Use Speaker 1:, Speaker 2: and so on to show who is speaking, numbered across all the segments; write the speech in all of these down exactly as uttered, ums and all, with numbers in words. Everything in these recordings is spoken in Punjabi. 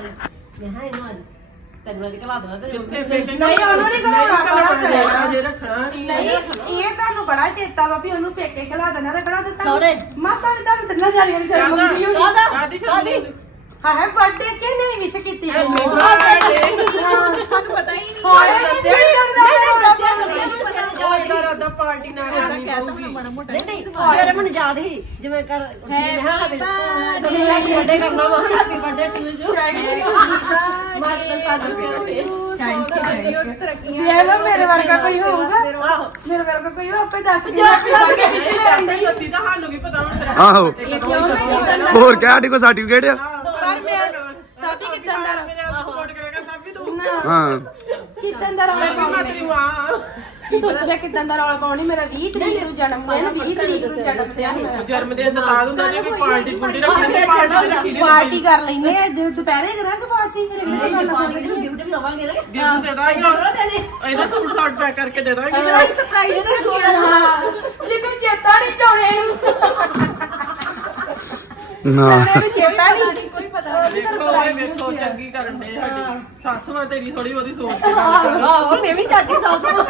Speaker 1: ਮੈਂ ਹਾਂ ਇਹਨੂੰ ਅੱਜ ਤੈਨੂੰ ਅੱਜ ਘਲਾ ਦੇਣਾ ਤੇ
Speaker 2: ਨਹੀਂ ਉਹਨੂੰ ਨਹੀਂ ਘਲਾਉਣਾ ਪੜਾ
Speaker 3: ਅਜੇ ਰੱਖਣਾ ਨਹੀਂ
Speaker 2: ਨਹੀਂ ਇਹ ਤੁਹਾਨੂੰ ਬੜਾ ਚੇਤਾ ਵਾ ਵੀ ਉਹਨੂੰ ਪੇਕੇ ਖਿਲਾ ਦੇਣਾ ਰੱਖਣਾ ਤੇ
Speaker 1: ਸਹੁਰੇ।
Speaker 2: ਮਾਸਾ ਨੇ ਤੁਹਾਨੂੰ ਤਿੰਨਾਂ ਜਾਣੀਆਂ ਨੂੰ ਸ਼ਰਮ ਆਉਂਦੀ ਹੋਣੀ
Speaker 1: ਕਾਹਦਾ
Speaker 3: ਕਾਹਦੀ ਸ਼ਰਮ
Speaker 1: ਕਾਹਦੀ
Speaker 3: ਆਉਂਦੀ?
Speaker 2: ਹਾਂ ਹੈ ਬਰਥਡੇ ਕਿਹਨੇ ਨਹੀਂ ਵਿਸ਼ ਕੀਤੀ
Speaker 3: ਤੁਹਾਨੂੰ ਪਤਾ ਹੀ ਨਹੀਂ
Speaker 2: ਹੋਰ
Speaker 3: ਕੋਈ ਦਾ ਪਾਰਟੀ ਨਾ ਕਰਨੀ ਪਊਗੀ
Speaker 1: ਨਹੀਂ ਨਹੀਂ ਫਿਰ ਮੈਨੂੰ ਯਾਦ ਸੀ ਜਿਵੇਂ ਕਰ ਮੈਂ ਹਾਂ ਹੈਪੀ ਬਰਥਡੇ ਕਰਨਾ ਵਾ ਹੈਪੀ ਬਰਥਡੇ ਟੂ ਜੋ ਮਾਰ ਸਾਡਾ
Speaker 2: ਇਹ ਲੋ ਮੇਰੇ ਵਰਗਾ ਕੋਈ ਹੋਊਗਾ ਮੇਰੇ ਵਰਗਾ ਕੋਈ ਹੋ ਆਪੇ ਦੱਸ ਕੇ
Speaker 3: ਅਸੀਂ ਤਾਂ ਸਾਨੂੰ ਵੀ ਪਤਾ ਹੁੰਦਾ
Speaker 4: ਆਹੋ ਹੋਰ ਕਿਆ ਸਾਡੇ ਕੋਲ ਸਰਟੀਫਿਕੇਟ ਆ
Speaker 2: ਪਰ ਮੈਂ ਸਾਬੀ ਕਿੱਦਾਂ ਦਾ
Speaker 3: ਸਪੋਰਟ ਕਰੇਗਾ ਸਭ ਵੀ ਤੂੰ
Speaker 4: ਹਾਂ
Speaker 2: ਕਿੱਦਾਂ ਦਾ ਰੌਲਾ
Speaker 3: ਮੈਂ
Speaker 2: ਪਾਉਣੀ
Speaker 3: ਤੇਰੀ ਮਾਂ
Speaker 2: ਮੈਂ ਕਿੱਦਾਂ ਦਾ ਰੌਲਾ ਪਾਉਣੀ ਮੇਰਾ ਵੀਹ ਤਰੀਕ ਨੂੰ ਜਨਮ ਦਿਨ ਵੀਹ ਤਰੀਕ ਨੂੰ ਜਨਮ ਦਿਨ
Speaker 3: ਜਨਮ ਦਿਨ ਦਾ ਦਾਦ ਹੁੰਦਾ ਜੇ ਕੋਈ ਪਾਰਟੀ ਪੁੰਡੀ ਰੱਖਣੀ ਤੇ ਪਾਰਟੀ ਰੱਖੀ ਦੀ
Speaker 2: ਪਾਰਟੀ ਕਰ ਲੈਨੇ ਆ ਜੇ ਦੁਪਹਿਰੇ ਕਰਾਂਗੇ ਪਾਰਟੀ ਫਿਰ
Speaker 1: ਨਹੀਂ ਪਾਣੀ ਨੂੰ ਗਿਫਟ ਵੀ ਦਵਾਂਗੇ ਨਾ
Speaker 3: ਗਿਫਟ ਦੇ ਦਾਂਗੇ ਇਹਦਾ ਸੂਟ ਸਾਟ ਪੈਕ ਕਰਕੇ ਦੇ ਦਾਂਗੇ
Speaker 2: ਸਰਪ੍ਰਾਈਜ਼ ਦੇ ਹਾਂ ਜਿਹਨੂੰ ਚੇਤਾ ਨਹੀਂ ਚਾਉਣੇ ਨੂੰ
Speaker 4: ਨਾ
Speaker 2: ਮੈਨੂੰ ਚੇਤਾ ਨਹੀਂ ਕੋਈ ਪਤਾ
Speaker 3: ਦੇਖੋ ਇਹ ਵੇਖੋ ਚੰਗੀ ਕਰਨ ਦੇ ਸਾਡੀ ਸੱਸ ਵਾ ਤੇਰੀ ਥੋੜੀ ਬਹੁਤੀ ਸੋਚ ਕੇ
Speaker 1: ਆਹੋ ਮੈਂ ਵੀ ਚਾਟੀ ਸਾਲ ਤੋਂ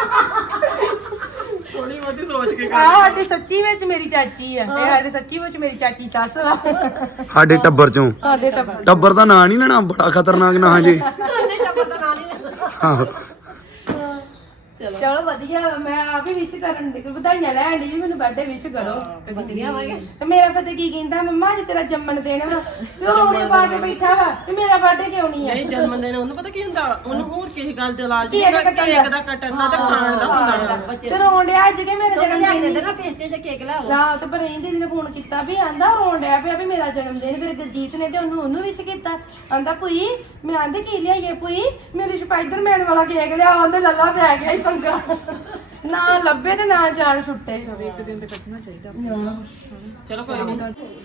Speaker 3: ਥੋੜੀ ਬਹੁਤੀ ਸੋਚ ਕੇ
Speaker 2: ਆ
Speaker 3: ਕਰ
Speaker 2: ਸਾਡੀ ਸੱਚੀ ਵਿੱਚ ਮੇਰੀ ਚਾਚੀ ਆ ਇਹ ਸਾਡੇ ਸੱਚੀ ਵਿੱਚ ਮੇਰੀ ਚਾਚੀ ਸੱਸ ਵਾ
Speaker 4: ਸਾਡੇ ਟੱਬਰ ਚੋਂ
Speaker 2: ਸਾਡੇ ਟੱਬਰ
Speaker 4: ਟੱਬਰ ਦਾ ਨਾਂ ਨਹੀਂ ਲੈਣਾ ਬੜਾ ਖਤਰਨਾਕ ਨਾਂ ਜੇ
Speaker 1: ਨਹੀਂ ਟੱਬਰ ਦਾ ਨਾਂ ਨਹੀਂ
Speaker 4: ਆਹੋ
Speaker 1: ਚਲੋ
Speaker 2: ਚਲੋ ਵਧੀਆ ਵਾ, ਮੈਂ ਆਪ ਹੀ ਵਿਸ਼ ਕਰਨ ਦੀ ਵਧਾਈਆਂ ਲੈਣ ਦੀ ਵੀ ਮੈਨੂੰ ਬਰਥਡੇ ਵਿਸ਼ ਕਰੋ
Speaker 1: ਤੇ ਵਧੀਆ ਆਵਾਂਗੇ
Speaker 2: ਤੇ ਮੇਰਾ ਫਤਿਹ ਕੀ ਕਹਿੰਦਾ ਮੰਮਾ ਅੱਜ ਤੇਰਾ ਜੰਮਣ ਦਿਨ ਵਾ ਤੇ ਉਹ ਹੁਣੇ ਪਾ ਕੇ ਬੈਠਾ ਵਾ ਤੇ ਮੇਰਾ ਬਰਥਡੇ ਕਿਉਂ ਨਹੀਂ
Speaker 3: ਨਹੀਂ
Speaker 2: ਹੈ
Speaker 3: ਜਨਮ ਦਿਨ ਉਹਨੂੰ ਪਤਾ ਕੀ ਹੁੰਦਾ ਉਹਨੂੰ ਹੋਰ ਕਿਸੇ ਗੱਲ ਦੇ ਲਾਲਚ
Speaker 2: ਕੇਕ
Speaker 3: ਨਹੀਂ
Speaker 2: ਕੱਟਣ
Speaker 3: ਕੇਕ ਦਾ ਕੱਟਣ ਦਾ ਤੇ ਖਾਣ ਦਾ ਹੁੰਦਾ
Speaker 2: ਤੇ ਰੋਣ ਡਿਆ ਅੱਜ ਕਿ ਮੇਰਾ ਜਨਮ
Speaker 1: ਲਿਆ ਕੇ
Speaker 2: ਦਿਨ
Speaker 1: ਦੇ ਦੇਣਾ ਪੇਸਟੇ ਚ ਕੇਕ ਲਿਆਓ
Speaker 2: ਰਾਤ ਪਰ ਇਹਦੀ ਨੇ ਫੋਨ ਕੀਤਾ ਵੀ ਆਂਦਾ ਰੋਣ ਡਿਆ ਪਿਆ ਵੀ ਮੇਰਾ ਜਨਮ ਦਿਨ ਫਿਰ ਦਲਜੀਤ ਨੇ ਤੇ ਉਹਨੂੰ ਉਹਨੂੰ ਵਿਸ਼ ਕੀਤਾ ਆਂਦਾ ਭੂਈ ਮੈਂ ਆਂਦੇ ਕੀ ਲਿਆਈਏ ਭੂਈ ਮੇਰੇ ਸਪਾਈਡਰਮੈਨ ਵਾਲਾ ਕੇਕ ਲਿਆ ਆਂਦੇ ਲੱਲਾ ਪੈ ਗਿਆ ਹੀ ਪੰਗਾ ਨਾ ਲੱਭੇ ਤੇ ਨਾ ਜਾਣ ਛੁੱਟੇ
Speaker 3: ਇੱਕ ਦਿਨ ਤੇ ਕੱਟਣਾ ਚਾਹੀਦਾ ਚਲੋ ਕੋਈ ਨਹੀਂ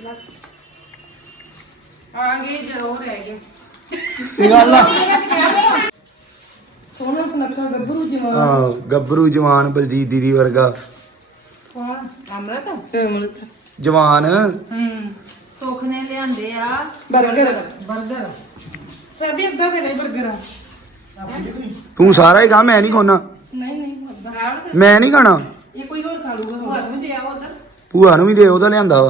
Speaker 2: ਆ ਗਏ ਜ਼ਰੂਰ ਰਹਿ ਗਏ
Speaker 4: ਕੀ ਗੱਲ ਆ
Speaker 2: ਸੋਹਣਾ ਸੁਨੱਖਾ ਗੱਭਰੂ ਜਵਾਨ
Speaker 4: ਆਹ, ਗੱਭਰੂ ਜਵਾਨ ਬਲਜੀਤ ਦੀਦੀ ਵਰਗਾ
Speaker 2: ਕੌਣ ਅਮਰਤ ਅਮਰਤ
Speaker 4: ਜਵਾਨ
Speaker 2: ਹੂੰ
Speaker 1: ਸੁੱਖ ਨੇ ਲਿਆਂਦੇ ਆ
Speaker 2: 버ਗਰ 버ਗਰ ਸਭੀ ਅੱਧਾ ਦੇ ਨਹੀਂ 버ਗਰ
Speaker 4: ਤੂੰ ਸਾਰਾ ਹੀ ਖਾ ਮੈਂ ਨਹੀਂ ਖਾਣਾ
Speaker 2: ਨਹੀਂ ਨਹੀਂ ਅੱਧਾ
Speaker 4: ਮੈਂ ਨਹੀਂ ਖਾਣਾ
Speaker 2: ਇਹ ਕੋਈ ਹੋਰ ਖਾ ਲੂਗਾ ਹੋਰ
Speaker 1: ਨੂੰ ਦੇ ਆ ਉਧਰ
Speaker 4: ਭੂਆ ਨੂੰ ਵੀ ਦੇ ਉਹਦਾ ਲਿਆਂਦਾ ਵਾ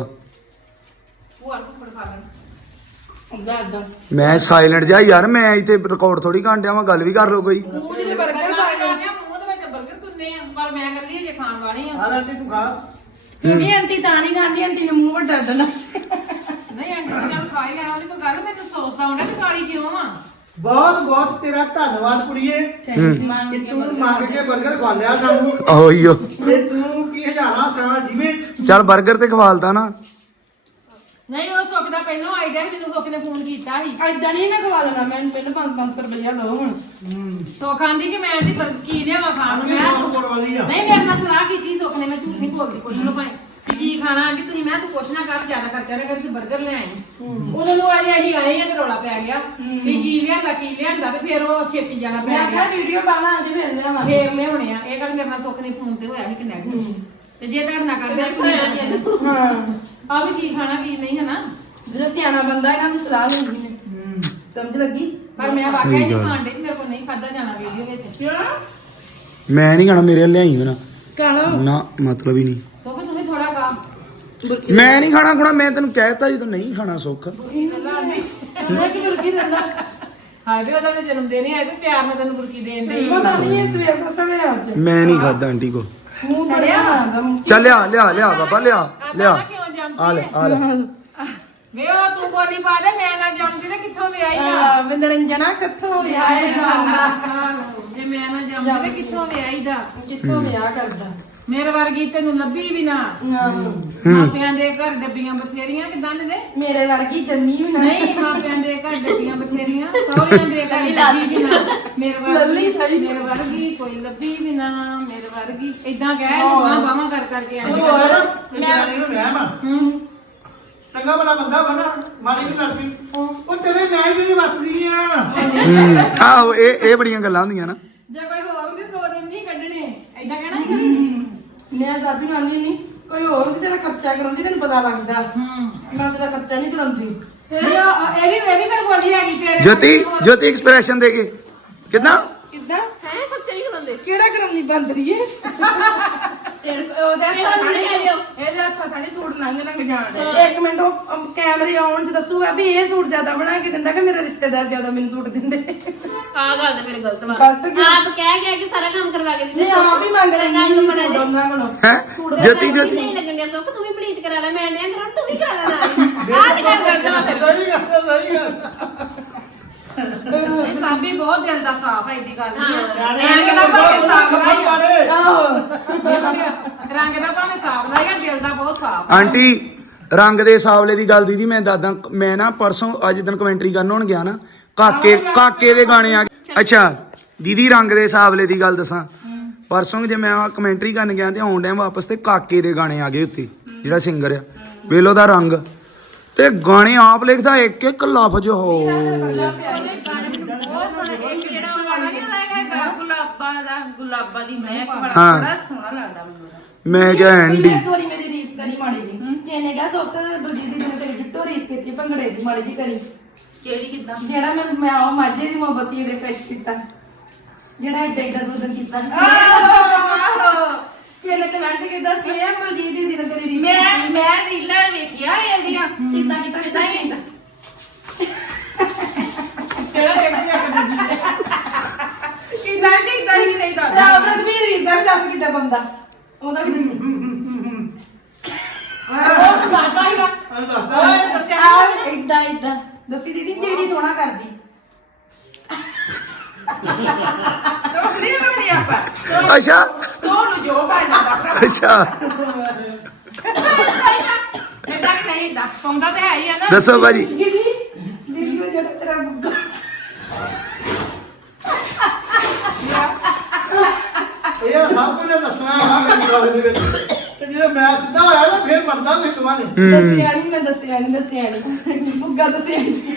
Speaker 1: ਭੂਆ ਨੂੰ ਫੜ ਖਾ ਲੈਣ
Speaker 2: ਅੱਧਾ ਅੱਧਾ
Speaker 4: ਮੈਂ ਸਾਇਲੈਂਟ ਜਾ ਯਾਰ ਮੈਂ ਇੱਥੇ ਰਿਕਾਰਡ ਥੋੜੀ ਕਰਨ ਡਿਆ ਵਾਂ ਗੱਲ ਵੀ ਕਰ ਲਓ ਕੋਈ
Speaker 2: ਮੂੰਹ ਦੇ 버ਗਰ ਪਾ ਲਓ
Speaker 1: ਮੂੰਹ ਦੇ ਵਿੱਚ 버ਗਰ ਤੁੰਨੇ ਆ ਪਰ ਮੈਂ ਕੱਲੀ ਜੇ ਖਾਣ ਵਾਲੀ ਆ
Speaker 2: ਕਿਉਂਕਿ ਆਂਟੀ ਤਾਂ ਨਹੀਂ ਖਾਂਦੀ ਆਂਟੀ ਨੇ ਮੂੰਹ ਵੱਡਾ ਡਣਾ
Speaker 1: ਨਹੀਂ ਆਂਟੀ ਨਾਲ ਖਾਈ ਲੈਣਾ ਉਹਦੀ ਕੋਈ ਗੱਲ ਮੈਨੂੰ ਸੋਚ ਦਾ ਹੁੰਦਾ ਕਿ ਕਾਲੀ ਕਿਉਂ ਆ
Speaker 5: ਬਹੁਤ ਬਹੁਤ ਤੇਰਾ ਧੰਨਵਾਦ ਕੁੜੀਏ
Speaker 2: ਮੰਗ
Speaker 5: ਕਿ
Speaker 2: ਕੇ
Speaker 5: ਤੂੰ ਮੰਗ ਕੇ 버ਗਰ ਖਵਾਲਿਆ ਸਾਨੂੰ
Speaker 4: ਆਹੋ ਈਓ
Speaker 5: ਤੇ ਤੂੰ ਕੀ ਹਜ਼ਾਰਾਂ ਸਾਲ ਜਿਵੇਂ
Speaker 4: ਚੱਲ 버ਗਰ ਤੇ ਖਵਾਲਤਾ ਨਾ
Speaker 1: ਨਹੀਂ ਉਹ ਸੁੱਖ ਦਾ ਪਹਿਲਾਂ ਆਈਡੀਆ ਜਦੋਂ ਸੁੱਖ ਨੇ ਫੋਨ ਕੀਤਾ ਸੀ
Speaker 2: ਐਦਾਂ ਨਹੀਂ ਮੈਂ ਖਵਾ ਲੈਣਾ ਮੈਂ ਮੈਨੂੰ ਪੰਜ ਪੰਜ ਸੌ ਰੁਪਇਆ ਦਿਓ ਹੁਣ
Speaker 1: ਸੁੱਖ ਆਂਦੀ ਕਿ ਮੈਂ ਦੀ ਕੀ ਲਿਆਵਾਂ ਖਾਣ ਨੂੰ ਮੈਂ
Speaker 5: ਬਹੁਤ ਕੋਲ ਵਾਲੀ ਆ
Speaker 1: ਨਹੀਂ ਮੇਰੇ ਨਾਲ ਸਲਾਹ ਕੀਤੀ ਸੁੱਖ ਨੇ ਮੈਂ ਝੂਠ ਨਹੀਂ ਬੋਲਦੀ ਕੁਛ ਨੂੰ ਭਾਈ ਕਿ ਕੀ ਖਾਣਾ ਆਂਦੀ ਤੁਸੀਂ ਮੈਂ ਤੂੰ ਕੁਛ ਨਾ ਕਰ ਜ਼ਿਆਦਾ ਖਰਚਾ ਨਾ ਕਰੀ ਤੂੰ 버ਗਰ ਲੈ ਆਈ ਉਦੋਂ ਨੂੰ ਆਏ ਅਸੀਂ ਆਏ ਆ ਤੇ ਰੌਲਾ ਪੈ ਗਿਆ ਵੀ ਕੀ ਲਿਆਂਦਾ ਕੀ ਲਿਆਂਦਾ ਤੇ ਫਿਰ ਉਹ ਛੇਤੀ ਜਾਣਾ
Speaker 2: ਮੈਂ
Speaker 1: ਪੈ ਗਿਆ
Speaker 2: ਆਖਿਆ ਵੀਡੀਓ ਪਾਣਾ ਅੱਜ ਫਿਰ ਲਿਆਵਾਂ
Speaker 1: ਫੇਰ ਲਿਆਉਣੇ ਆ ਇਹ ਗੱਲ ਮੇਰੇ ਨਾਲ ਸੁੱਖ ਨੇ ਫੋਨ ਤੇ ਹੋਇਆ ਸੀ ਕਨੈਕਟ ਤੇ ਜੇ ਤੁਹਾਡੇ ਨਾਲ ਕਰਦੇ
Speaker 2: ਹਾਂ
Speaker 1: ਆ ਵੀ ਕੀ ਖਾਣਾ ਕੀ ਨਹੀਂ ਹੈ ਨਾ
Speaker 2: ਜਿਹੜਾ ਸਿਆਣਾ ਬੰਦਾ ਇਹਨਾਂ ਦੀ ਸਲਾਹ ਲੈਂਦੀ ਨੇ ਸਮਝ ਲੱਗੀ
Speaker 1: ਪਰ ਮੈਂ ਵਾਕਿਆ ਨਹੀਂ ਖਾਣ ਡਈ ਮੇਰੇ ਕੋਲ ਨਹੀਂ ਖਾਦਾ ਜਾਣਾ ਵੀਡੀਓ ਵਿੱਚ
Speaker 2: ਕਿਉਂ
Speaker 4: ਮੈਂ ਨਹੀਂ ਖਾਣਾ ਮੇਰੇ ਲਿਆਈ ਹੋਣਾ
Speaker 2: ਕਾਲਾ
Speaker 4: ਨਾ ਮਤਲਬ ਹੀ ਨਹੀਂ
Speaker 1: ਸੁੱਖ ਤੂੰ ਵੀ ਥੋੜਾ ਖਾ
Speaker 4: ਮੈਂ ਨਹੀਂ ਖਾਣਾ ਖੁਣਾ ਮੈਂ ਤੈਨੂੰ ਕਹਿਤਾ ਜਦੋਂ ਨਹੀਂ ਖਾਣਾ ਸੁੱਖ
Speaker 2: ਮੈਂ ਕਿ ਬੁਰਕੀ ਦਿੰਦਾ
Speaker 1: ਹਾਏ ਵੀ ਉਹਦਾ ਤੇ ਜਨਮ ਦਿਨ ਹੀ ਆਇਆ ਤੇ ਪਿਆਰ ਨਾਲ ਤੈਨੂੰ ਬੁਰਕੀ ਦੇਣ ਡਈ
Speaker 2: ਪਤਾ ਨਹੀਂ ਇਹ ਸਵੇਰ ਦਾ ਸਵੇਰ ਅੱਜ
Speaker 4: ਮੈਂ ਨਹੀਂ ਖਾਦਾ ਆਂਟੀ ਕੋ
Speaker 2: ਮੂੰਹ ਸੜਿਆ ਆਂਦਾ
Speaker 4: ਚੱਲ ਲਿਆ ਲਿਆ ਲਿਆ ਬਾਬਾ ਲਿਆ ਲਿਆ
Speaker 1: ਕਿਉਂ ਜੰਮਦੀ
Speaker 4: ਆ ਲੈ ਆ ਲੈ
Speaker 1: ਵੇ ਉਹ ਤੂੰ ਬੋਲੀ ਪਾ ਦੇ ਮੈਂ ਨਾ ਜੰਮਦੀ ਤੇ ਕਿੱਥੋਂ ਵਿਆਹੀ ਆ
Speaker 2: ਆ ਵਿੰਦਰੰਜਨਾ ਕਿੱਥੋਂ ਵਿਆਹ
Speaker 1: ਜੇ ਮੈਂ ਨਾ ਜੰਮਦੀ ਤੇ ਕਿੱਥੋਂ ਵਿਆਹੀ ਦਾ
Speaker 2: ਕਿੱਥੋਂ ਵਿਆਹ ਕਰਦਾ
Speaker 1: ਮੇਰੇ ਵਰਗੀ ਤੈਨੂੰ ਲੱਭੀ ਵੀ ਨਾ
Speaker 2: ਆਹੋ।
Speaker 1: ਮਾਪਿਆਂ ਦੇ ਘਰ ਡੱਬੀਆਂ ਬਥੇਰੀਆਂ ਕਿਦਾਂ ਨੇ
Speaker 2: ਮੇਰੇ ਵਰਗੀ ਜੰਮੀ ਵੀ ਨਾ
Speaker 1: ਨਹੀਂ ਮਾਪਿਆਂ ਦੇ ਘਰ ਡੱਬੀਆਂ ਬਥੇਰੀਆਂ ਸਹੁਰਿਆਂ ਦੇ ਘਰ ਲੱਭੀ ਵੀ ਨਾ ਮੇਰੇ ਵਰਗੀ ਮੇਰੇ ਵਰਗੀ ਕੋਈ ਲੱਭੀ ਵੀ ਨਾ ਮੇਰੇ ਵਰਗੀ ਇਦਾਂ ਕਹਿ ਤੂੰ ਬਾਹਾਂ ਕਰ ਕਰਕੇ ਆਈ
Speaker 5: ਹੋਰ ਮੈਂ ਨਹੀਂ ਹੋਇਆ ਮੈਂ
Speaker 1: ਹੂੰ
Speaker 5: ਚੰਗਾ ਬੜਾ ਬੰਦਾ ਵਾ ਨਾ ਮਾੜੀ ਵੀ ਕਰਦੀ ਉਹ ਤੇਰੇ ਮੈਂ ਵੀ ਨਹੀਂ ਵੱਸਦੀ ਆ
Speaker 4: ਹੂੰ, ਆਹੋ ਇਹ ਇਹ ਬੜੀਆਂ ਗੱਲਾਂ ਹੁੰਦੀਆਂ ਨਾ
Speaker 1: ਜੇ ਕੋਈ ਹੋਰ ਹੁੰਦੀ ਦੋ ਦਿਨ ਨਹੀਂ ਕੱਢਣੇ ਇਦਾਂ ਕਹਿਣਾ ਨਹੀਂ
Speaker 2: ਮੈਂ ਸਾਬੀ ਨੂੰ ਆਨੀ ਨਹੀਂ ਕੋਈ ਹੋਰ ਵੀ ਤੇਰਾ ਖਰਚਾ ਕਰਾਉਂਦੀ ਤੈਨੂੰ ਪਤਾ ਲੱਗਦਾ
Speaker 1: ਹੂੰ
Speaker 2: ਮੈਂ ਤੇਰਾ ਖਰਚਾ ਨਹੀਂ ਕਰਾਉਂਦੀ
Speaker 1: ਇਹ ਵੀ ਇਹ ਵੀ ਮੇਰੇ ਬੋਲੀ ਹੈਗੀ ਤੇਰੇ
Speaker 4: ਜੋਤੀ ਜੋਤੀ ਐਕਸਪ੍ਰੈਸ਼ਨ ਦੇ ਕੇ ਕਿਦਾਂ
Speaker 2: ਕਿੱਦਾਂ
Speaker 3: ਹੈ ਖਰਚੇ ਹੀ ਕਰਾਉਂਦੇ
Speaker 2: ਕਿਹੜਾ ਕਰਾਉਣੀ ਬੰਦ ਰਹੀ ਹੈ
Speaker 3: ਉਹਦੇ ਹੱਥਾਂ ਨਹੀਂ ਲਿਓ ਇਹਦੇ ਹੱਥਾਂ ਥਾਣੀ ਸੂਟ ਨੰਗ ਨੰਗ ਜਾਣ ਦੇ
Speaker 2: ਇੱਕ ਮਿੰਟ ਉਹ ਅਮ, ਕੈਮਰੇ ਆਉਣ ਚ ਦੱਸੂਗਾ ਵੀ ਇਹ ਸੂਟ ਜ਼ਿਆਦਾ ਬਣਾ ਕੇ ਦਿੰਦਾ ਕਿ ਮੇਰੇ ਰਿਸ਼ਤੇਦਾਰ ਜ਼ਿਆਦਾ ਮੈਨੂੰ ਸੂਟ ਦਿੰਦੇ
Speaker 3: ਆ ਗੱਲ ਤੇ ਮੇਰੇ ਗਲਤ ਵਾ
Speaker 2: ਗਲਤ ਕਿਉਂ?
Speaker 6: ਆਪ ਕਹਿ ਗਿਆ ਕਿ ਸਾਰਾ ਕੰਮ ਕਰਵਾ ਕੇ ਦਿੰਦੇ
Speaker 2: ਨਹੀਂ ਆਪ ਹੀ ਮੰਗ ਰਹੇ ਨੇ ਸੂਟ ਉਹਨਾਂ ਕੋਲੋਂ
Speaker 4: ਹੈ ਜੋਤੀ ਜੋਤੀ
Speaker 6: ਨਹੀਂ ਲੱਗਣ ਗਿਆ ਸੁੱਖ ਤੂੰ ਵੀ ਪਲੀਜ਼ ਕਰਾ ਲੈ ਮੈਂ ਡਿਆ ਕਰਾਂ ਤੂੰ ਵੀ ਕਰਾ ਲੈ ਨਾਲ
Speaker 3: ਆਹ ਤੇ ਗੱਲ ਗਲਤ ਵਾ ਫਿਰ
Speaker 5: ਸਹੀ ਗੱਲ ਸਹੀ ਗੱਲ
Speaker 1: ਇਹ ਸਾਬੀ ਬਹੁਤ ਦਿਲ ਦਾ ਸਾਫ ਹੈ ਇਹਦੀ ਗੱਲ
Speaker 6: ਹਾਂ।
Speaker 1: ਨਹੀਂ ਰੰਗ ਦਾ ਭਾਵੇਂ ਸਾਫ ਨਹੀਂ
Speaker 2: ਆਹੋ
Speaker 1: ਰੰਗ ਦਾ ਭਾਵੇਂ ਸਾਫ ਨਹੀਂ ਹੈ ਦਿਲ ਦਾ ਬਹੁਤ ਸਾਫ
Speaker 4: ਆਂਟੀ ਰੰਗ ਦੇ ਸਾਵਲੇ ਦੀ ਗੱਲ ਦੀਦੀ ਮੈਂ ਦਾਦਾ ਮੈਂ ਨਾ ਪਰਸੋਂ ਅੱਜ ਦਿਨ ਕਮੈਂਟਰੀ ਕਰਨ ਹੋਣ ਗਿਆ ਨਾ ਕਾਕੇ ਕਾਕੇ ਦੇ ਗਾਣੇ ਆ ਗਏ। ਅੱਛਾ ਦੀਦੀ ਰੰਗ ਦੇ ਸਾਵਲੇ ਦੀ ਗੱਲ ਦੱਸਾਂ ਪਰਸੋਂ ਜੇ ਮੈਂ ਕਮੈਂਟਰੀ ਕਰਨ ਗਿਆ ਤੇ ਆਉਣ ਡਿਆ ਵਾਪਸ ਤੇ ਕਾਕੇ ਦੇ ਗਾਣੇ ਆ ਗਏ ਉੱਤੇ ਜਿਹੜਾ ਸਿੰਗਰ ਆ ਵੇਲੋ ਦਾ ਰੰਗ ਤੇ ਗਾਣੇ ਆਪ ਲਿਖਦਾ ਇੱਕ ਇੱਕ ਲਫ਼ਜ਼ ਹੋ
Speaker 3: ਬਹੁਤ ਸੋਹਣਾ ਇੱਕ ਜਿਹੜਾ ਉਹ ਗਾਣਾ ਨਹੀਂ ਹੈਗਾ ਗੁਲਾਬਾਂ ਦਾ ਗੁਲਾਬਾਂ ਦੀ ਮਹਿਕ ਬੜਾ
Speaker 4: ਹਾਂ।
Speaker 3: ਬੜਾ ਸੋਹਣਾ ਲੱਗਦਾ ਮੈਨੂੰ
Speaker 4: ਮੈਂ ਕਿਹਾ ਐਂਡੀ
Speaker 2: ਇੱਕ ਵਾਰੀ ਮੇਰੀ ਰੀਸ ਕਰੀ ਮਾੜੀ ਜੀ ਜਿਹਨੇ ਕਿਹਾ ਸੁੱਖ ਦੂਜੀ ਦੀ ਨੇ ਤੇਰੀ ਡਿੱਟੋ ਰੀਸ ਕੀਤੀ ਭੰਗੜੇ ਦੀ ਮਾੜੀ ਜੀ ਕਰੀ
Speaker 3: ਕਿਹੜੀ ਕਿਦਾਂ
Speaker 2: ਜਿਹੜਾ ਮੈਂ ਮੈਂ ਉਹ ਮਾਝੇ ਦੀ ਮੁਹੱਬਤੀ ਦੇ ਪੇਸ਼ ਕੀਤਾ ਜਿਹੜਾ ਏਦਾਂ ਏਦਾਂ ਦੁੱਧ ਕੀਤਾ
Speaker 3: ਆਹੋ
Speaker 2: ਜਿਹਨੇ ਕਮੈਂਟ ਕੀਤਾ ਸੀ ਇਹ ਬਲਜੀਤ ਦੀ ਨੇ ਤੇਰੀ ਰੀਸ
Speaker 3: ਮੈਂ ਮੈਂ ਰੀਲਾਂ ਵੇਖਿਆ ਇਹਦੀਆਂ
Speaker 2: ਕਿੱਦਾਂ ਕੀਤਾ ਕਿੱਦਾਂ ਹੀ ਕੀਤਾ
Speaker 1: ਕਿਹੜਾ ਦੇਖਿਆ
Speaker 3: ਕਿਦਾਂ ਕਿਦਾਂ ਹੀ ਨਹੀਂ ਦੱਸ
Speaker 2: ਰਾਮ ਰਣਵੀਰ ਰੀਸ ਦਾ ਵੀ ਦੱਸ ਕਿੱਦਾਂ ਬੰਦਾ ਉਹਦਾ ਵੀ ਦੱਸੀ ਉਹ ਗਾਤਾ ਹੀਗਾ
Speaker 3: ਓਏ ਦੱਸਿਆ
Speaker 2: ਆ ਏਦਾਂ ਏਦਾਂ ਦੱਸੀ ਦੀਦੀ ਜਿਹੜੀ ਸੋਹਣਾ ਕਰਦੀ
Speaker 3: ਰੋਣੀ ਰੋਣੀ ਆਪਾਂ
Speaker 4: ਅੱਛਾ
Speaker 3: ਤੁਹਾਨੂੰ ਜੋ ਪਾ ਜਾਂਦਾ ਭਰਾ
Speaker 4: ਅੱਛਾ
Speaker 3: ਇਦਾਂ ਕਿ ਨਹੀਂ ਇਦਾਂ ਪਾਉਂਦਾ ਤੇ ਹੈ ਹੀ ਆ ਨਾ
Speaker 4: ਦੱਸੋ ਭਾਜੀ
Speaker 2: ਦੀਦੀ ਦੀਦੀ ਉਹ ਜਿਹੜਾ ਤੇਰਾ ਬੁੱਗਾ
Speaker 5: ਇਹ ਸਭ ਕੁਝ ਦੱਸਣਾ ਹੈ ਮੇਰੀ ਗੱਲ ਦੇ ਵਿੱਚ ਤੇ ਜਦੋਂ ਮੈਂ ਸਿੱਧਾ ਹੋਇਆ ਨਾ ਫਿਰ ਮਰਦਾ ਨਹੀਂ ਤੁਹਾਨੂੰ
Speaker 2: ਦੱਸਿਆ ਨਹੀਂ ਮੈਂ ਦੱਸਿਆ ਨਹੀਂ ਦੱਸਿਆ ਨਹੀਂ ਬੁੱਗਾ ਦੱਸਿਆ ਨਹੀਂ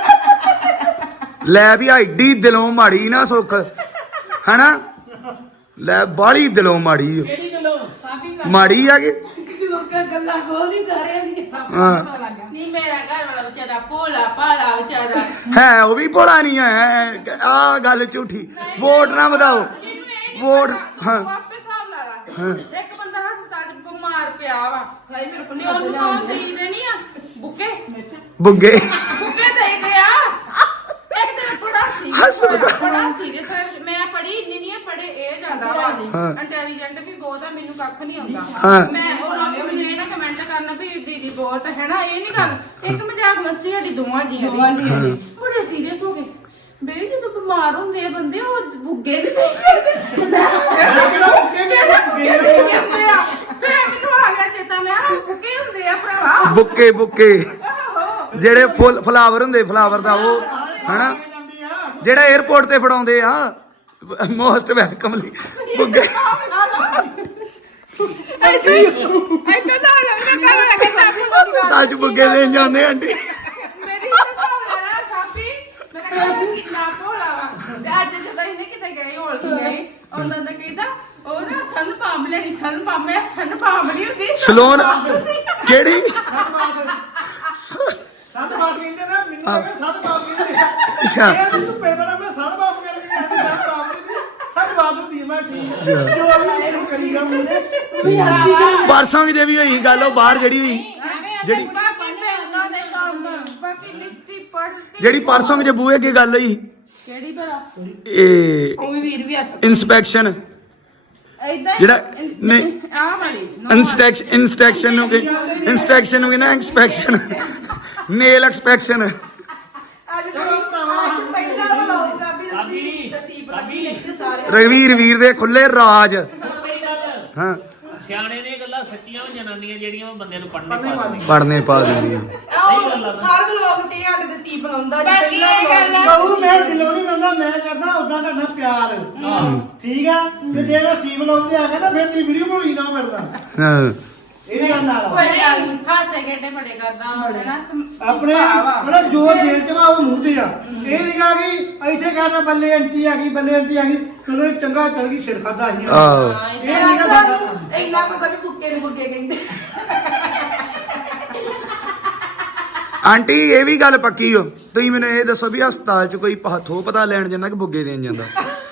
Speaker 4: ਲੈ ਵੀ ਐਡੀ ਦਿਲੋਂ ਮਾੜੀ ਨਾ ਸੁੱਖ ਹਨਾ ਲੈ ਬਾਹਲੀ ਦਿਲੋਂ ਮਾੜੀ ਓ।
Speaker 1: ਕਿਹੜੀ ਗੱਲੋਂ ਸਾਬੀ ਕਰ
Speaker 4: ਮਾੜੀ ਆ ਕਿ
Speaker 2: ਲੋਕਾਂ ਗੱਲਾਂ ਖੋਲਦੀ ਜਾ ਰਹੇ ਨੇ
Speaker 4: ਹਾਂ
Speaker 3: ਨਹੀਂ ਮੇਰਾ ਘਰ ਵਾਲਾ ਵਿਚਾਰਾ ਭੋਲਾ ਭਾਲਾ ਵਿਚਾਰਾ
Speaker 4: ਹੈ ਉਹ ਵੀ ਭੋਲਾ ਨਹੀਂ ਹੈ ਆ ਗੱਲ ਝੂਠੀ ਵੋਟ ਨਾ ਵਧਾਓ
Speaker 3: ਜਿਹਨੂੰ ਇਹ ਨਹੀਂ
Speaker 4: ਵੋਟ
Speaker 3: ਪਤਾ,
Speaker 4: ਹਾਂ
Speaker 3: ਤੂੰ ਆਪੇ ਹਿਸਾਬ ਲਾ ਲਾ
Speaker 4: ਹਾਂ।
Speaker 3: ਇੱਕ ਬੰਦਾ ਹਸਪਤਾਲ ਚ ਬਿਮਾਰ ਪਿਆ ਵਾ
Speaker 2: ਭਾਈ ਮੇਰੇ ਕੋਲ
Speaker 3: ਤੇ ਉਹਨੂੰ ਕੌਣ ਦੇਈਦੇ ਨਹੀਂ ਆ ਬੁੱਕੇ
Speaker 4: ਬੁੱਗੇ
Speaker 3: ਬੁੱਕੇ ਦੇਈਦੇ ਆ ਇੱਕ ਦਿਨ ਬੜਾ
Speaker 4: ਹੱਸ
Speaker 3: ਸੀਰੀਅਸ
Speaker 4: ਪਤਾ।
Speaker 3: ਬੜਾ ਸੀਰੀਅਸ ਮੈਂ ਪੜ੍ਹੀ ਇੰਨੀ ਨਹੀਂ ਪੜ੍ਹੇ ਇਹ ਜ਼ਿਆਦਾ ਵਾ
Speaker 4: ਹਾਂ।
Speaker 3: ਇੰਟੈਲੀਜੈਂਟ ਵੀ ਬਹੁਤ ਆ ਮੈਨੂੰ ਕੱਖ ਨਹੀਂ ਆਉਂਦਾ
Speaker 4: ਹਾਂ।
Speaker 3: ਮੈਂ ਉਹ ਲੋਕ ਮੈਨੂੰ ਇਹ ਨਾ ਕਮੈਂਟ ਕਰਨਾ ਵੀ ਦੀਦੀ ਬਹੁਤ ਹੈ ਨਾ ਇਹ ਨਹੀਂ ਗੱਲ ਇੱਕ ਮਜ਼ਾਕ ਮਸਤੀ ਸਾਡੀ ਦੋਵਾਂ ਜੀਆਂ
Speaker 2: ਦੋਵਾਂ
Speaker 3: ਦੀ
Speaker 2: ਜੀਆਂ ਦੀ।
Speaker 3: ਬੜੇ ਸੀਰੀਅਸ ਹੋ ਗਏ ਬੇਬੀ ਜਦੋਂ ਬਿਮਾਰ ਹੁੰਦੇ ਆ ਬੰਦੇ ਉਹ ਬੁੱਗੇ ਵੀ ਦੇਈਦੇ
Speaker 5: ਕਿਹੜਾ ਮੁੱਕੇ ਵੀ
Speaker 3: ਬੁੱਗੇ ਦੇਈਦੇ ਹੁੰਦੇ ਆ ਮੈਂ ਮੈਨੂੰ ਆ ਗਿਆ ਚੇਤਾ ਮੈਂ ਕਿਹਾ ਬੁੱਗੇ ਹੁੰਦੇ ਆ ਭਰਾਵਾ
Speaker 4: ਬੁੱਕੇ ਬੁੱਕੇ
Speaker 3: ਆਹੋ
Speaker 4: ਜਿਹੜੇ ਫੁੱਲ ਫਲਾਵਰ ਹੁੰਦੇ ਫਲਾਵਰ ਦਾ ਉਹ ਹਨਾ
Speaker 5: ਜਾਂਦੀ ਆ
Speaker 4: ਜਿਹੜਾ 에어ਪੋਰਟ ਤੇ ਫੜਾਉਂਦੇ ਆ ਮੋਸਟ ਵੈਲਕਮ ਲਈ ਬੁੱਗੇ
Speaker 3: ਇੱਥੇ ਇੱਥੇ ਜਾ ਲੈ ਮੇਰੇ ਘਰ ਵਾਲਾ ਕਹਿੰਦਾ ਆਪਣੀ
Speaker 4: ਤਾਜ ਬੁੱਗੇ ਦੇਣ ਜਾਂਦੇ ਆਂਟੀ
Speaker 3: ਮੇਰੀ ਇੱਥੇ ਹਿਸਾਬ ਲਾ ਲਾ ਸਾਪੀ ਮੈਂ ਕਹਿੰਦਾ ਕਿੰਨਾ ਭੋਲਾ ਵਾ ਤੇ ਅੱਜ ਜਦੋਂ ਇਹਨੇ ਕਿਤੇ ਗਈ ਹੋਲ ਕੀ ਗਈ ਉਹਨਾਂ ਦਾ ਕਹਿੰਦਾ ਉਹ ਨਾ ਸਨ ਪਾਮ ਲੈਣੀ ਸਨ ਪਾਮ ਮੈਂ ਸਨ ਪਾਮ ਨਹੀਂ ਹੁੰਦੀ
Speaker 4: ਸਲੋਨ ਕਿਹੜੀ
Speaker 5: ਸੱਤ ਬਾਤ ਕਹਿੰਦੇ ਨਾ ਮੈਨੂੰ ਕਹਿੰਦੇ ਸੱਤ ਬਾਤ ਕਹਿੰਦੇ
Speaker 4: ਅੱਛਾ।
Speaker 5: ਇਹ ਵੀ ਤੂੰ ਪੇਪਰਾਂ ਮੈਂ ਸੱਤ ਬਾਤ ਕਰਨੀ ਹੈ ਸੱਤ ਬਾਤ ਨਹੀਂ ਸੱਤ ਬਾਤ ਹੁੰਦੀ ਹੈ ਮੈਂ ਠੀਕ ਹੈ। ਜੋ ਵੀ ਇਹ ਕਰੀਗਾ ਮੈਨੂੰ
Speaker 4: ਪਰਸੋਂ ਵੀ ਦੇ ਵੀ ਹੋਈ ਗੱਲ ਉਹ ਬਾਹਰ ਜਿਹੜੀ ਹੋਈ ਜਿਹੜੀ
Speaker 3: ਬਾਕੀ ਬੈਂਕਾਂ ਦੇ ਕੰਮ ਬਾਕੀ ਲਿਖਤੀ ਪੜ੍ਹਤੀ
Speaker 4: ਜਿਹੜੀ ਪਰਸੋਂ ਜੇ ਬੂਹੇ ਕੀ ਗੱਲ ਹੋਈ
Speaker 3: ਕਿਹੜੀ ਭਰਾ
Speaker 4: ਇਹ
Speaker 2: ਉਹ ਵੀ ਵੀਰ ਵੀ ਹੱਥ
Speaker 4: ਇਨਸਪੈਕਸ਼ਨ
Speaker 3: ਏਦਾਂ
Speaker 4: ਜਿਹੜਾ ਨਹੀਂ
Speaker 3: ਆਹ ਵਾਲੀ
Speaker 4: ਇਨਸਟੈਕਸ਼ਨ ਇਨਸਟੈਕਸ਼ਨ ਨੂੰ ਕਿ ਇਨਸਟੈਕਸ਼ਨ ਨੂੰ ਕਹਿੰਦਾ ਐਕਸਪੈਕਸ਼ਨ ਨੇਲ ਐਕਸਪੈਕਸ਼ਨ
Speaker 2: ਅੱਜ ਪਹਿਲਾ ਵਲੋਗ ਦਾ ਵੀ ਤਸੀਬ ਲੱਗੀ ਇੱਥੇ ਸਾਰੇ
Speaker 4: ਰਗਵੀਰ ਵੀਰ ਦੇ ਖੁੱਲੇ ਰਾਜ ਹਾਂ
Speaker 7: ਸਿਆਣੇ ਨੇ ਗੱਲਾਂ ਸੱਚੀਆਂ ਜਨਾਨੀਆਂ ਜਿਹੜੀਆਂ ਉਹ ਬੰਦੇ ਨੂੰ ਪੜ੍ਹਨੇ ਪਾ ਦਿੰਦੀਆਂ
Speaker 4: ਪੜਨੇ ਪਾ ਦਿੰਦੀਆਂ
Speaker 2: ਹਰ ਵਲੋਗ ਚ ਇਹ ਸਾਡੇ ਤਸੀਬ ਲਾਉਂਦਾ
Speaker 3: ਬਾਕੀ ਇਹ ਗੱਲ ਆ-
Speaker 5: ਬਹੂ ਮੈਂ ਦਿਲੋਂ ਨਹੀਂ ਕਰਦਾ ਮੈਂ ਕਰਦਾ ਉਦਾਂ ਕਰਦਾ ਪਿਆਰ ਠੀਕ ਆ ਤੇ ਜੇ ਮੈਂ ਸੀਵ ਲਾਉਂਦੇ ਆ ਗਿਆ ਨਾ ਫਿਰ ਦੀ ਵੀਡੀਓ ਬਣਾਈ ਨਾ ਮਿਲਦਾ
Speaker 4: ਹਾਂ
Speaker 5: ਇਹ ਗੱਲ ਨਾਲ ਆ।
Speaker 3: ਕੋਈ ਨਹੀਂ ਹਾਸੇ ਖੇਡੇ ਬੜੇ ਕਰਦਾ ਹੋਣਾ ਨਾ ਸਮ-
Speaker 5: ਆਪਣੇ
Speaker 3: ਸੁਭਾਅ
Speaker 5: ਮਤਲਬ ਜੋ ਦਿਲ ਚ ਵਾ ਉਹ ਮੂੰਹ ਤੇ ਆ ਇਹ ਨਹੀਂ ਆ ਕਿ ਇੱਥੇ ਕਹਿੰਦਾ ਬੱਲੇ ਆਂਟੀ ਆ ਗਈ ਬੱਲੇ ਆਂਟੀ ਆ ਗਈ ਚਲੋ ਇਹ ਚੰਗਾ ਚੱਲ ਗਈ ਸਿਰ ਖਾਦਾ ਸੀ
Speaker 4: ਆਹੋ
Speaker 5: ਇਹ ਨਹੀਂ ਗਾ ਬੰਦਾ
Speaker 2: ਇੰਨਾ ਪਤਾ ਵੀ ਬੁੱਕੇ ਨੂੰ ਬੁੱਕੇ ਕਹਿੰਦੇ
Speaker 4: ਆਂਟੀ ਇਹ ਵੀ ਗੱਲ ਪੱਕੀ ਹੋ ਤੁਸੀਂ ਮੈਨੂੰ ਇਹ ਦੱਸੋ ਵੀ ਹਸਪਤਾਲ 'ਚ ਕੋਈ ਹੱਥੋਂ ਪਤਾ ਲੈਣ ਜਾਂਦਾ ਕਿ ਬੁੱਗੇ ਦੇਣ ਜਾਂਦਾ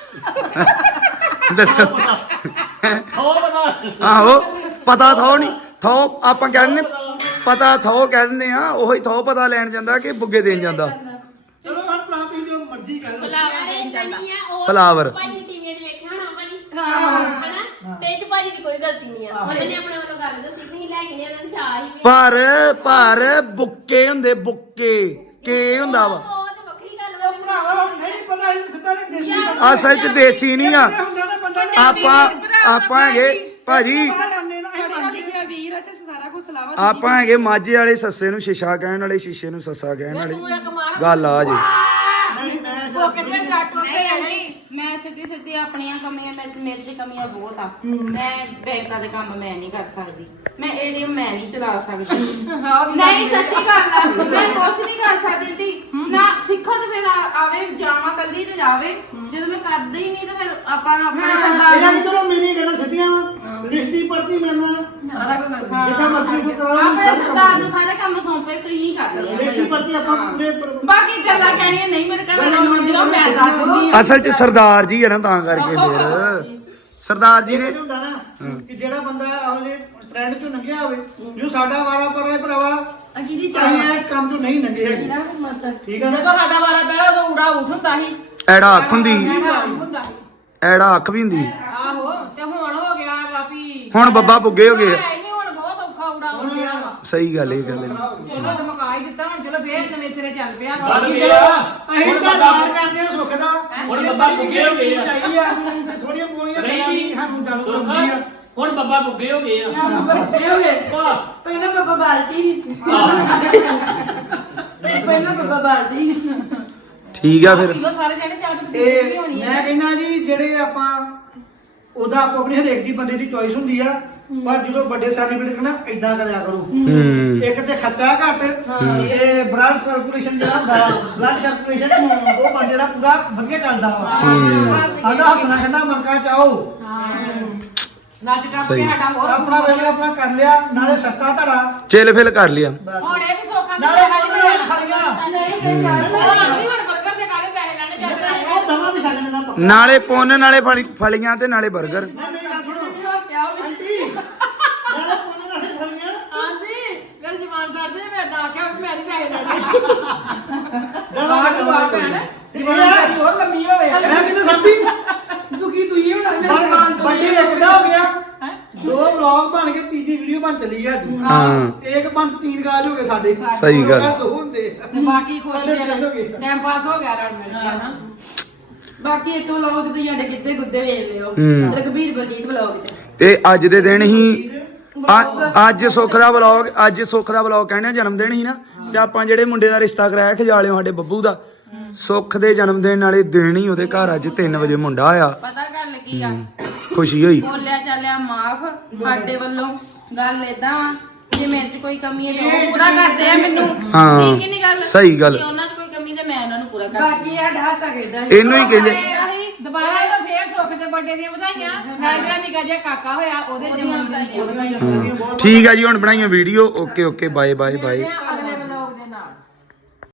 Speaker 4: ਦੱਸੋ
Speaker 7: ਹੋ ਬਤਾ
Speaker 4: ਆਹੋ ਪਤਾ ਥੋ ਨਹੀਂ ਥੋ ਆਪਾਂ ਕਹਿੰਦੇ ਪਤਾ ਥੋ ਕਹਿ ਦਿੰਦੇ ਆ ਉਹੀ ਥੋ ਪਤਾ ਲੈਣ ਜਾਂਦਾ ਕਿ ਬੁੱਗੇ ਦੇਣ ਜਾਂਦਾ
Speaker 5: ਚਲੋ ਹਰ ਭਰਾ ਤੁਸੀਂ ਜੋ ਮਰਜ਼ੀ ਕਹਿ ਲਓ
Speaker 4: ਫਲਾਵਰ
Speaker 6: ਭਾਜੀ ਟੀਵੀ ਨੇ ਵੇਖਿਆ ਹੋਣਾ ਭਾਜੀ ਹਨਾ ਤੇ ਇਹ ਚ ਭਾਜੀ ਦੀ ਕੋਈ ਗਲਤੀ ਨਹੀਂ ਆ ਉਹਨਾਂ ਨੇ ਆਪਣੇ ਵੱਲੋਂ ਗੱਲ ਦੱਸੀ ਤੁਸੀਂ ਲੈ ਕੇ ਨਹੀਂ ਉਹਨਾਂ ਨੂੰ ਚਾਹ ਹੀ
Speaker 4: ਪਰ ਪਰ ਬੁੱਕੇ ਹੁੰਦੇ ਬੁੱਕੇ ਕੇ ਹੁੰਦਾ ਵਾ
Speaker 6: ਉਹ ਤੇ ਵੱਖਰੀ ਗੱਲ ਵਾ ਮੈਨੂੰ
Speaker 5: ਭਰਾਵਾ ਹੁਣ ਨਹੀਂ ਪਤਾ ਇਹ ਸਿੱਧਾ ਨਹੀਂ ਦੇਸੀ
Speaker 4: ਅਸਲ 'ਚ ਦੇਸੀ ਨਹੀਂ ਆ
Speaker 5: ਹੁੰਦਾ ਨਾ ਬੰਦਾ
Speaker 4: ਆਪਾਂ ਆਪਾਂ ਹੈਗੇ ਭਾਜੀ
Speaker 5: ਬਾਹਰ ਆਉਂਦੇ ਨਾ ਇਹ
Speaker 2: ਮੇਰਾ
Speaker 5: ਬਣਦੇ
Speaker 2: ਲਿਖਿਆ ਵੀਰ ਆ ਤੇ ਸਾਰਾ ਕੁਝ ਸਲਾਵਾ
Speaker 4: ਆਪਾਂ ਹੈਗੇ ਮਾਝੇ ਵਾਲੇ ਸੱਸੇ ਨੂੰ ਸ਼ੀਸ਼ਾ ਕਹਿਣ ਵਾਲੇ ਸ਼ੀਸ਼ੇ ਨੂੰ ਸੱਸਾ ਕਹਿਣ ਵਾਲੇ ਗੱਲ ਆ ਜੀ
Speaker 1: ਭੁੱਖ ਜੇ ਜੱਟ ਵਸੇ
Speaker 3: ਨਹੀਂ ਮੈਂ ਸਿੱਧੀ ਸਿੱਧੀ ਆਪਣੀਆਂ ਕਮੀਆਂ ਮੇਰੇ ਮੇਰੇ 'ਚ ਕਮੀਆਂ ਬਹੁਤ ਆ ਮੈਂ ਬੈਂਕਾਂ ਦੇ ਕੰਮ ਮੈਂ ਨਹੀਂ ਕਰ ਸਕਦੀ ਮੈਂ ਏਟੀਐਮ ਮੈਂ ਨਹੀਂ ਚਲਾ ਸਕਦੀ ਨਹੀਂ ਸੱਚੀ ਗੱਲ ਆ ਮੈਂ ਕੁਛ ਨਹੀਂ ਕਰ ਸਕਦੀ ਤੀ ਨਾ ਸਿੱਖੋ ਤੇ ਫਿਰ ਆ- ਆਵੇ ਜਾਵਾਂ ਕੱਲੀ ਤੇ ਜਾਵੇ ਜਦੋਂ ਮੈਂ ਕਰਦੀ ਹੀ ਨਹੀਂ ਤੇ ਫਿਰ ਆਪਾਂ ਆਪਣੇ
Speaker 5: ਇਹਦਾ
Speaker 3: ਸਰਦਾਰ
Speaker 5: ਨਹੀਂ ਚਲੋ ਮੈਨੇ ਕਹਿਣਾ ਸਿੱਧੀਆਂ ਲਿਖਤੀ ਪੜਤੀ ਮਿਲਣਾ
Speaker 3: ਸਾਰਾ ਕੁਝ
Speaker 5: ਜਿੱਦਾਂ ਮਰਜ਼ੀ ਕੋ ਕਰਾਓ
Speaker 3: ਆਪਣੇ
Speaker 5: ਸਾਰੇ
Speaker 3: ਸਰਦਾਰ
Speaker 5: ਕੰਮ
Speaker 3: ਨੂੰ ਸਾਰੇ ਕੰਮ ਸੌਂਪੇ ਤੁਸੀਂ ਕਰ
Speaker 5: ਲਿਖਤੀ ਪੜਤੀ ਆਪਾਂ ਪੂਰੇ ਪਰ-
Speaker 3: ਬਾਕੀ ਗੱਲਾਂ ਕਹਿਣੀਆਂ ਨਹੀਂ ਮੇਰੇ ਘਰ ਵਾਲੇ ਨੂੰ ਆਉਂਦੀਆਂ ਉਹ ਮੈਂ ਦੱਸ ਦਿੰਦੀ ਆ।
Speaker 4: ਅਸਲ 'ਚ ਸਰਦਾਰ ਜੀ ਆ ਨਾ ਤਾਂ ਕਰਕੇ ਫਿਰ ਸਰਦਾਰ ਜੀ ਨੇ
Speaker 5: ਇਹ ਹੁੰਦਾ ਨਾ ਕਿ ਜਿਹੜਾ ਬੰਦਾ ਉਹਦੇ ਟ੍ਰੈਂਡ ਚੋਂ ਲੰਘਿਆ ਹੋਵੇ ਜੋ ਸਾਡਾ ਵਾਰਾ ਪਰ ਹੈ ਭਰਾਵਾ
Speaker 3: ਅਕੀ ਦੀ
Speaker 5: ਅਸੀਂ ਇਹ ਕੰਮ ਤੋਂ ਨਹੀਂ ਲੰਘੇ ਹੈਗੇ ਠੀਕ ਹੈ ਨਾ
Speaker 1: ਜਦੋਂ ਸਾਡਾ ਵਾਰਾ ਪਹਿਲਾਂ ਉਦੋਂ ਊੜਾ ਉੱਠ ਹੁੰਦਾ ਸੀ
Speaker 4: ਐੜਾ ਅੱਖ ਹੁੰਦੀ
Speaker 1: ਐੜਾ ਹੁੰਦਾ ਸੀ
Speaker 4: ਐੜਾ ਅੱਖ ਵੀ ਹੁੰਦੀ
Speaker 1: ਆਹੋ ਤੇ ਹੁਣ ਹੋ ਗਿਆ ਵਾਪੀ
Speaker 4: ਹੁਣ ਬੱਬਾ ਬੁੱਗੇ ਹੋ ਗਏ ਆ।
Speaker 1: ਹੈ ਨਹੀਂ ਹੁਣ ਬਹੁਤ ਔਖਾ ਊੜਾ ਹੋ ਗਿਆ ਵਾ
Speaker 4: ਸਹੀ ਗੱਲ ਇਹ ਗੱਲ ਹੈ
Speaker 1: ਚਲੋ ਤੇ ਮਕਾ ਹੀ ਦਿੱਤਾ ਹੁਣ ਚਲੋ ਫੇਰ ਨਵੇਂ ਸਿਰੇ ਚੱਲ ਪਿਆ ਵਾ
Speaker 7: ਬਾਕੀ ਇਹ ਆ,
Speaker 5: ਅਸੀਂ
Speaker 7: ਹੁਣ
Speaker 5: ਤਾਂ
Speaker 7: ਬੱਬਾ
Speaker 5: ਦਾਰ ਕਰਦੇ ਆ ਸੁੱਖ ਦਾ
Speaker 7: ਹੁਣ ਬੱਬਾ ਬੁੱਗੇ ਹੋ ਗਏ ਆ
Speaker 5: ਚਾਹੀਦੀ ਆ ਥੋੜੀਆਂ ਬੋਲੀਆਂ
Speaker 7: ਨਹੀਂ
Speaker 5: ਕਰਾਂਗੇ
Speaker 7: ਜੀ
Speaker 5: ਸਾਨੂੰ ਜਾਣੂ
Speaker 7: ਸੁੱਖ,
Speaker 5: ਕਰਦੀ ਆ
Speaker 7: ਹੁਣ ਬੱਬਾ ਬੁੱਗੇ ਹੋ ਗਏ ਆ
Speaker 3: ਬੱਚੇ ਹੋ ਗਏ
Speaker 7: ਵਾਹ
Speaker 3: ਪਹਿਲਾਂ ਬੱਬਾ ਬਾਲਟੀ ਪਹਿਲਾਂ ਬੱਬਾ ਬਾਲਟੀ
Speaker 4: ਠੀਕ ਆ ਫਿਰ
Speaker 1: ਕਿਲੋ ਸਾਰੇ ਜਣੇ ਚਾਹ ਦੀ
Speaker 5: ਤੇ
Speaker 1: ਪੀਤੀ ਹੋਣੀ
Speaker 5: ਮੈਂ
Speaker 1: ਹੈ
Speaker 5: ਕਹਿੰਦਾ ਜੀ ਜਿਹੜੇ ਆਪਾਂ ਉਹਦਾ ਆਪੋ ਆਪਣੀ ਹਰੇਕ ਦੀ ਬੰਦੇ ਦੀ ਚੋਇਸ ਹੁੰਦੀ ਆ ਪਰ ਜਦੋਂ ਵੱਡੇ ਸਰਟੀਫਿਕੇਟ ਕਰਨਾ ਇਦਾਂ ਕਰਿਆ ਕਰੋ
Speaker 4: ਹੂੰ
Speaker 5: ਇੱਕ ਤੇ ਖਰਚਾ ਘੱਟ ਤੇ ਬਲੱਡ ਸਰਕੂਲੇਸ਼ਨ ਜਿਹੜਾ ਹੁੰਦਾ ਬਲੱਡ ਸਰਕੂਲੇਸ਼ਨ ਉਹ ਬੰਦੇ ਦਾ ਪੂਰਾ ਵਧੀਆ ਚੱਲਦਾ ਵਾ ਸਾਡਾ ਹੱਸਣਾ ਖੰਡਾ ਮਨਕਾ ਚਾਓ
Speaker 1: ਨੱਚ ਟੱਪ
Speaker 4: ਸਹੀ।
Speaker 1: ਕੇ ਸਾਡਾ ਹੋਰ
Speaker 5: ਆਪਣਾ ਵੇਲੇ ਆਪਣਾ ਕਰ ਲਿਆ ਨਾਲੇ ਸਸਤਾ ਧੜਾ
Speaker 4: ਚਿਲ ਫਿਲ ਕਰ ਲਿਆ
Speaker 5: ਬਸ।
Speaker 1: ਹੁਣ ਇਹ ਵੀ ਸੌਖਾ ਨਹੀਂ
Speaker 5: ਨਾਲੇ
Speaker 1: ਪੈਸਾ ਨਹੀਂ
Speaker 5: ਕੋਲ
Speaker 1: ਲੈਣਾ
Speaker 5: ਖੜੀਆਂ
Speaker 1: ਹੁਣ ਨਹੀਂ ਹੁਣ ਬਰਗਰ ਦੇ ਕਾਲੇ ਪੈਸੇ ਲੈਣੇ ਜੱਟ ਨੇ
Speaker 5: ਉਹ ਦਵਾ ਵੀ ਛੱਡ ਦੇਣਾ ਪੱਕਾ
Speaker 4: ਨਾਲੇ ਪੁੰਨ ਨਾਲੇ ਫਲੀ- ਫਲੀਆਂ ਤੇ ਨਾਲੇ 버ਗਰ
Speaker 5: ਮੈਂ ਮੇਰੀ ਗੱਲ ਸੁਣੋ ਆਂਟੀ ਨਾਲੇ ਪੁੰਨ ਨਾਲੇ ਖੜੀਆਂ
Speaker 1: ਆਂਦੀ ਮੇਰੀ ਜ਼ਬਾਨ ਛੱਡ ਦੇ ਮੈਂ ਨਾ ਆਖਿਆ ਵੀ ਮੈਂ ਨਹੀਂ ਪੈਸੇ ਲੈਣੇ
Speaker 5: ਦਵਾ
Speaker 1: ਬਾਹਰ ਨੂੰ ਆ ਭੈਣ ਜ਼ਬਾਨ ਤੇਰੀ ਹੋਰ ਲੰਮੀ ਹੋਵੇ
Speaker 5: ਮੈਂ ਕਿਤੇ ਸਾਬੀ
Speaker 1: ਦੁਖੀ ਤੂੰ ਹੀ ਹੋਣਾ ਮੇਰੀ ਜ਼ਬਾਨ ਤੋਂ
Speaker 5: ਵੱਡੀ ਇੱਕ ਦਾ ਹੋ ਗਿਆ ਦੋ ਵਲੌਗ ਬਣ ਕੇ ਤੀਜੀ ਵੀਡੀਓ ਬਣ ਚਲੀ ਹੈ ਸਾਡੀ
Speaker 4: ਹਾਂ
Speaker 5: ਇੱਕ ਪੰਜ ਤੀਨ ਗਾਜ ਹੋ ਗਏ ਸਾਡੇ
Speaker 4: ਸਹੀ ਗੱਲ।
Speaker 5: ਲੋਕਾਂ ਦੋ ਹੁੰਦੇ ਆ।
Speaker 1: ਤੇ ਬਾਕੀ ਖੁਸ਼
Speaker 5: ਸਾਡੇ
Speaker 1: ਨੇ
Speaker 5: ਤਿੰਨ ਹੋ ਗਏ।
Speaker 1: ਟਾਈਮ ਪਾਸ ਹੋ ਗਿਆ ਰਲ ਮਿਲ ਗਿਆ ਨਾ
Speaker 3: ਬਾਕੀ ਇੱਕ ਵਲੌਗ ਤੇ ਤੁਸੀਂ ਸਾਡੇ ਕਿੱਤੇ ਗੁੱਦੇ ਵੇਖ ਲਿਓ
Speaker 4: ਹੂੰ।
Speaker 3: ਰਘਬੀਰ ਬਲਜੀਤ ਵਲੌਗ ਚ
Speaker 4: ਤੇ ਅੱਜ ਦੇ ਦਿਨ ਹੀ ਅ- ਅੱਜ ਸੁੱਖ ਦਾ ਵਲੌਗ ਅੱਜ ਸੁੱਖ ਦਾ ਵਲੌਗ ਕਹਿੰਦੇ ਜਨਮ ਦਿਨ ਹੀ ਨਾ ਤੇ ਆਪਾਂ ਜਿਹੜੇ ਮੁੰਡੇ ਦਾ ਰਿਸ਼ਤਾ ਕਰਾਇਆ ਖਜਾਲਿਓ ਸਾਡੇ ਬੱਬੂ ਦਾ ਸੁੱਖ ਦੇ ਜਨਮ ਦਿਨ ਵਾਲੇ ਦਿਨ ਹੀ ਉਹਦੇ ਘਰ ਅੱਜ ਤਿੰਨ ਵਜੇ ਮੁੰਡਾ ਆਇਆ
Speaker 3: ਪਤਾ ਗੱਲ ਕੀ ਆ
Speaker 4: ਖੁਸ਼ੀ ਹੋਈ
Speaker 3: ਬੋਲਿਆ ਚਾਲਿਆ ਮਾਫ ਸਾਡੇ ਵੱਲੋਂ ਗੱਲ ਏਦਾਂ ਵਾ ਜੇ ਮੇਰੇ 'ਚ ਕੋਈ ਕਮੀ ਹੈ ਤਾਂ ਉਹ ਪੂਰਾ ਕਰਦੇ ਆ ਮੈਨੂੰ
Speaker 4: ਹਾਂ,
Speaker 3: ਠੀਕ ਹੀ ਨਹੀਂ ਗੱਲ
Speaker 4: ਸਹੀ ਗੱਲ।
Speaker 3: ਜੇ ਉਹਨਾਂ 'ਚ ਕੋਈ ਕਮੀ ਤੇ ਮੈਂ ਉਹਨਾਂ ਨੂੰ ਪੂਰਾ ਕਰਦੀ
Speaker 2: ਬਾਕੀ ਸਾਡਾ ਹਾਸਾ ਖੇਡਦਾ
Speaker 4: ਇਹਨੂੰ ਹੀ ਕਹਿੰਦੇ
Speaker 1: ਦੁਬਾਰਾ ਇਹਦਾ ਫੇਰ ਸੁੱਖ ਦੇ ਬਰਥਡੇ ਦੀਆਂ ਵਧਾਈਆਂ ਨਾਲ ਜਿਹੜਾ ਨਿੱਕਾ ਜਿਹਾ ਕਾਕਾ ਹੋਇਆ ਉਹਦੇ ਜਨਮ ਦਿਨ ਦੀਆਂ ਵਧਾਈਆਂ
Speaker 4: ਠੀਕ ਆ ਜੀ ਹੁਣ ਬਣਾਈਆਂ video okay okay bye bye bye
Speaker 1: ਮਿਲਦੇ ਆ